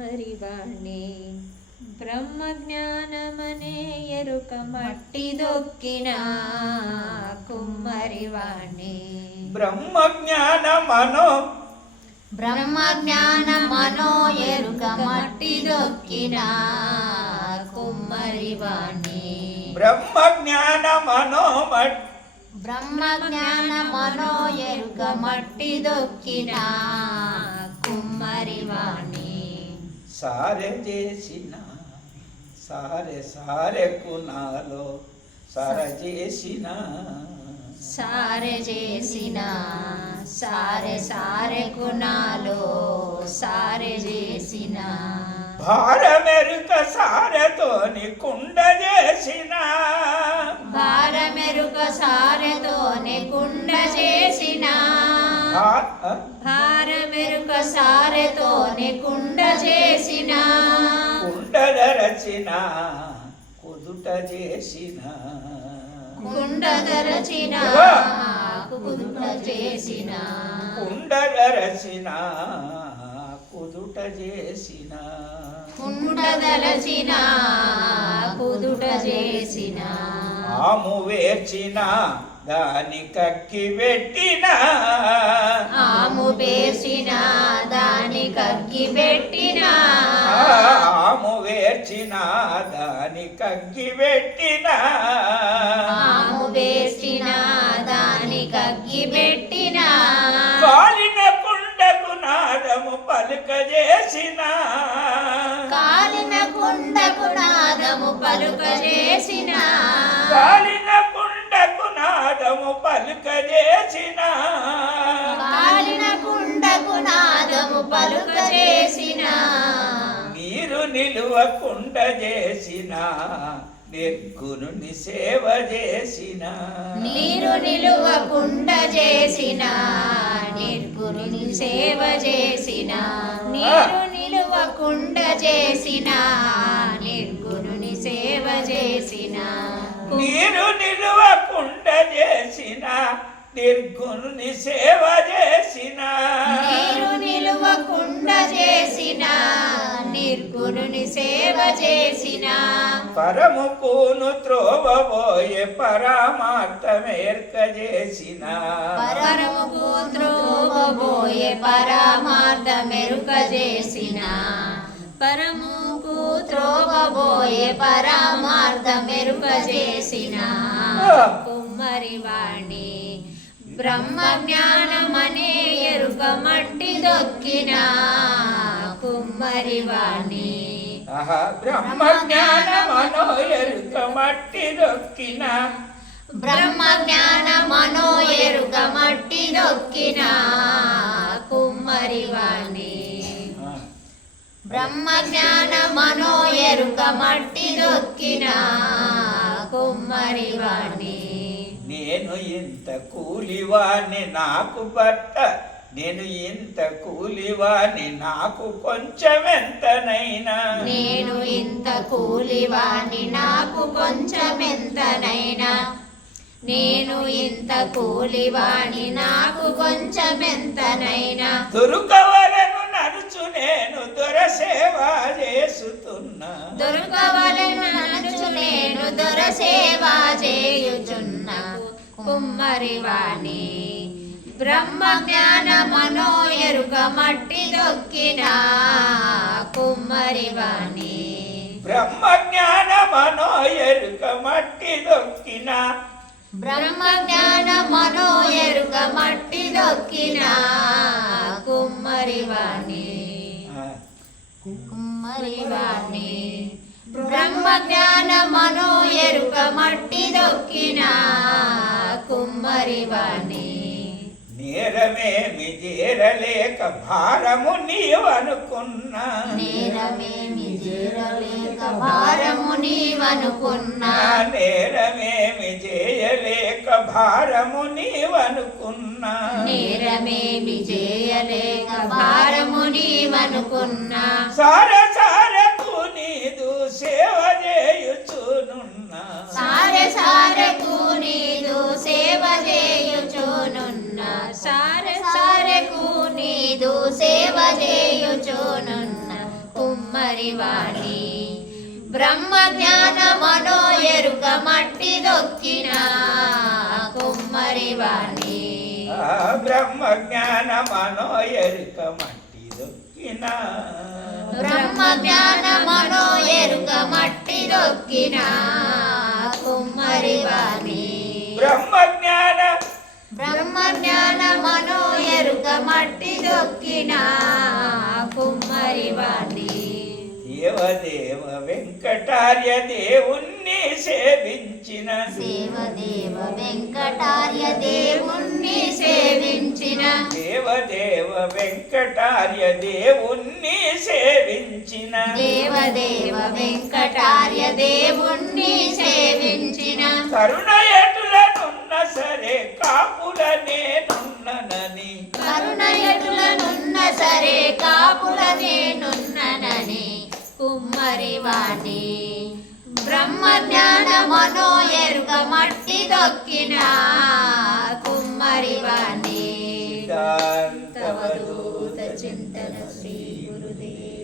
కుమ్మరివాణ్ణి బ్రహ్మజ్ఞానమనే ఎరుక మట్టి దొక్కిన కుమ్మరివాణ్ణి బ్రహ్మజ్ఞానమనో ఎరుక మట్టి దొక్కిన కుమ్మరివాణ్ణి బ్రహ్మజ్ఞానమనో ఎరుక మట్టి దొక్కిన కుమ్మరివాణి సారె చేసిన సారె కునాలో సారె చేసిన సారె కునాలో సారె చేసిన భారమెరుక సారెతోని కుండ చేసిన భారమెరుక సారెతోని కుండ చేసిన భారమెరుక సారెతోని కుండ చేసిన కుండదరచిన కుదుట చేసిన కుండదరచిన కుదుట చేసిన కుండదరచిన కుదుట చేసిన కుండదరచిన కుదుట చేసిన ఆము వేర్చిన దాని కక్కి పెట్టిన ఆము వేర్చిన దాని కక్కి పెట్టిన ఆము వేర్చిన దాని కక్కి పెట్టిన ఆము వేర్చిన దాని కక్కి పెట్టిన కాలిన కుండకు నాదము పలుక చేసిన కాలిన కుండకు నాదము పలుక చేసిన కాలిన కుండకు నాదము పలుక చేసిన కాలిన కుండకు నాదము పలుక చేసిన నీరు నిలువ కుండ చేసిన నిర్గుణుని సేవ చేసిన నీరు నిలువ కుండ చేసిన నిర్గుణుని సేవ చేసిన నీరు నిలువ కుండ చేసిన నిర్గుణుని సేవ చేసిన నీరు నిలువ కుండ చేసిన నిర్గుణుని సేవ చేసిన నీరు నిలువ కుండ చేసిన నిర్గుణుని సేవ చేసిన పరముకును త్రోవబోయే పరమార్థమేర్క చేసిన పరముకు త్రోవబోయే పరమార్థమెరుక చేసిన పరముకు త్రోవబోయే పరమార్థమెరుక చేసిన కుమ్మరివాణి బ్రహ్మజ్ఞానమనే ఎరుక మట్టి దొక్కిన కుమ్మరివాణి బ్రహ్మజ్ఞానమనో ఎరుక మట్టి దొక్కిన బ్రహ్మజ్ఞానమనో ఎరుక మట్టి దొక్కిన కుమ్మరివాణి బ్రహ్మజ్ఞానమనో ఎరుక మట్టి దొక్కిన కుమ్మరివాణి నేను ఇంత కూలివాణ్ణి నాకు బట్ట నేను ఇంత కూలివాణ్ణి నాకు కొంచెమెంతనైనా నేను ఇంత కూలివాణ్ణి నాకు కొంచెమెంతనైనా నేను ఇంత కూలివాణ్ణి నాకు కొంచెమెంతనైనా దొరకవలను నడుచు నేను దొరసేవ చేస్తున్నా దొరకవలను నడుచు నేను దొరసేవ చేయుచున్నా కుమ్మరివాణి బ్రహ్మజ్ఞానమనో ఎరుక మట్టి దొక్కిన కుమ్మరివాణి బ్రహ్మజ్ఞానమనో ఎరుక మట్టి దొక్కిన బ్రహ్మజ్ఞానమనో ఎరుక మట్టి దొక్కిన కుమ్మరివాణి కుమ్మరివాణి బ్రహ్మజ్ఞానమనో ఎరుక మట్టి దొక్కిన కుమ్మరివాణి నేరమేమి చేరలేక భారము నీవనుకున్నా నేరమేమి చేరలేక భారము నీవనుకున్నా నేరమేమి చేయలేక భారము నీవనుకున్నా నేరమేమి చేయలేక భారము నీవనుకున్నా సారకు నీదు సేవ చేయుచునున్నా సారెకు నీదు సేవ చేయుచునున్నా సారెకు నీదు సేవ చేయుచునున్నా కుమ్మరివాణి బ్రహ్మ జ్ఞాన మనో ఎరుక మట్టి దొక్కిన కుమ్మరివాణి బ్రహ్మ జ్ఞాన మనో ఎరుక మట్టి దొక్కిన బ్రహ్మ జ్ఞాన మనో ఎరుక మట్టి దొక్కిన కుమ్మరివాణి బ్రహ్మ జ్ఞాన మనో ఎరుక మట్టి దొక్కిన కుమ్మరివాణి దేవదేవ వెంకటార్య దేవుణ్ణి సేవించిన దేవదేవ వెంకటార్య దేవుణ్ణి సేవించిన దేవదేవ వెంకటార్య దేవుణ్ణి సేవించిన దేవదేవ వెంకటార్య దేవుణ్ణి సేవించిన కరుణ ఎటులనున్న సరే కాపుల నేనున్ననని కరుణ ఎటులనున్న సరే కాపుల నేనున్ననని కుమ్మరివాణి బ్రహ్మ జ్ఞాన మనో ఎరుక మట్టి దొక్కిన కుమ్మరివాణి సిద్ధాంతవధూత చింతన శ్రీ గురుదేవ